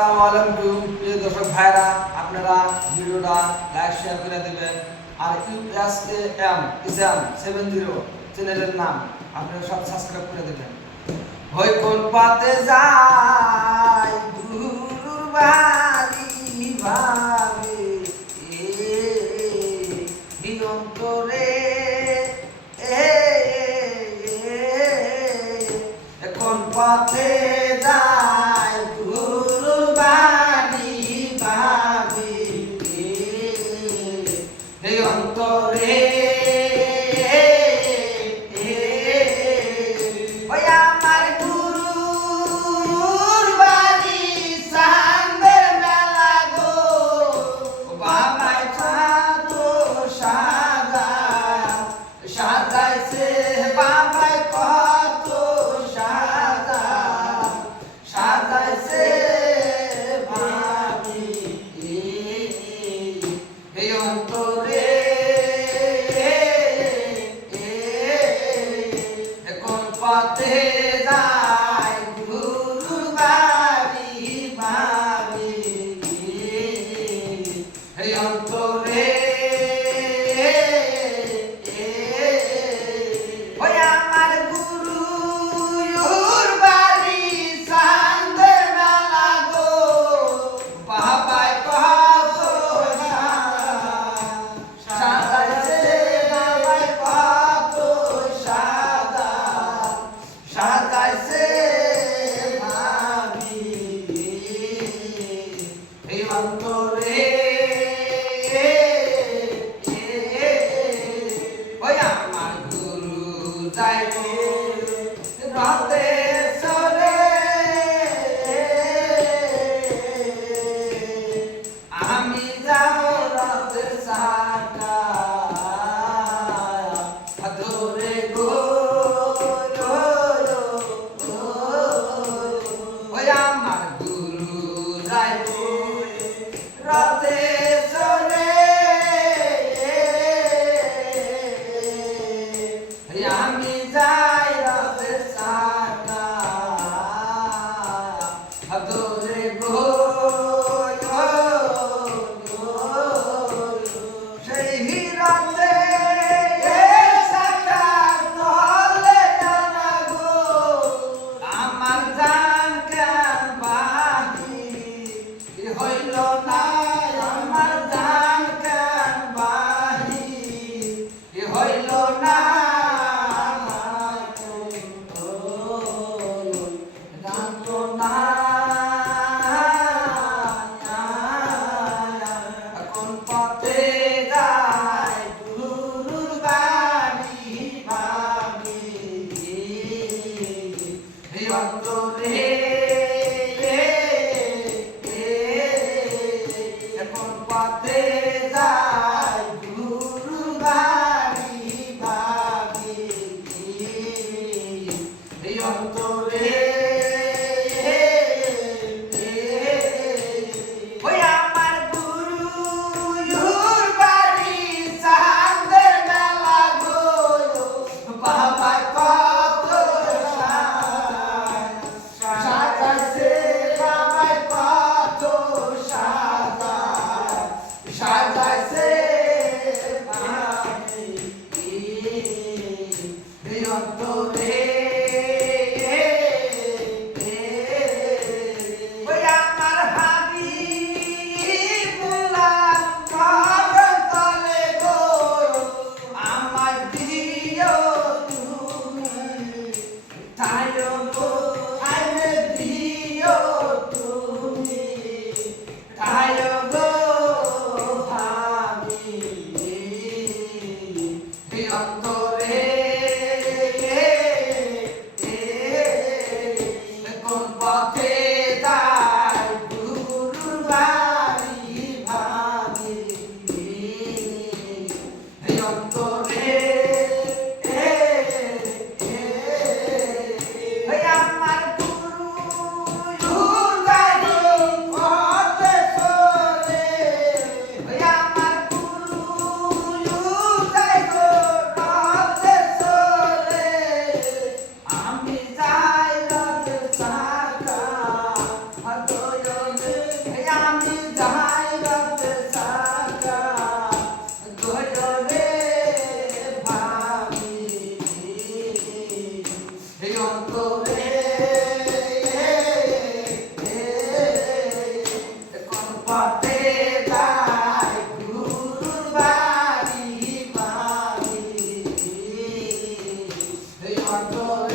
আসসালামু আলাইকুম প্রিয় দর্শক ভাইরা, আপনারা ভিডিওটা লাইক শেয়ার করে দিবেন। আর ইসএম 70 চ্যানেলের নাম আপনারা সব সাবস্ক্রাইব করে দিবেন। হই কোন পাতে যায় গুরুর বাড়ি ভাবে এই অন্তরে এখন পাতে যায় গুরুর বাড়ি ভাবে এই অন্তরে পাতে যায় গুরুর বাড়ি ভাবে এই অন্তরে ওই আমার গুরুর বাড়ি সান্দে মেলা গো বাবাই কত সাজাইছে বাবাই কত সাজা সাজাইছে ভাবি এই অন্তরে ওই আমার গুরু যাইবে রাতে সরে আমি যাব রাতে সাকা ধরে গো আমার গুরু যাইবে রাতে চলে আমি যাই রাতে সাকা ধরে গো সেই রাতে সাকা তলে জানা গো আমার জান কেন বাহি হইল না আমার জান কেন বাহি হইল না জানতো না ঘটে যায় গুরুর বাড়ি পানি এই অন্তর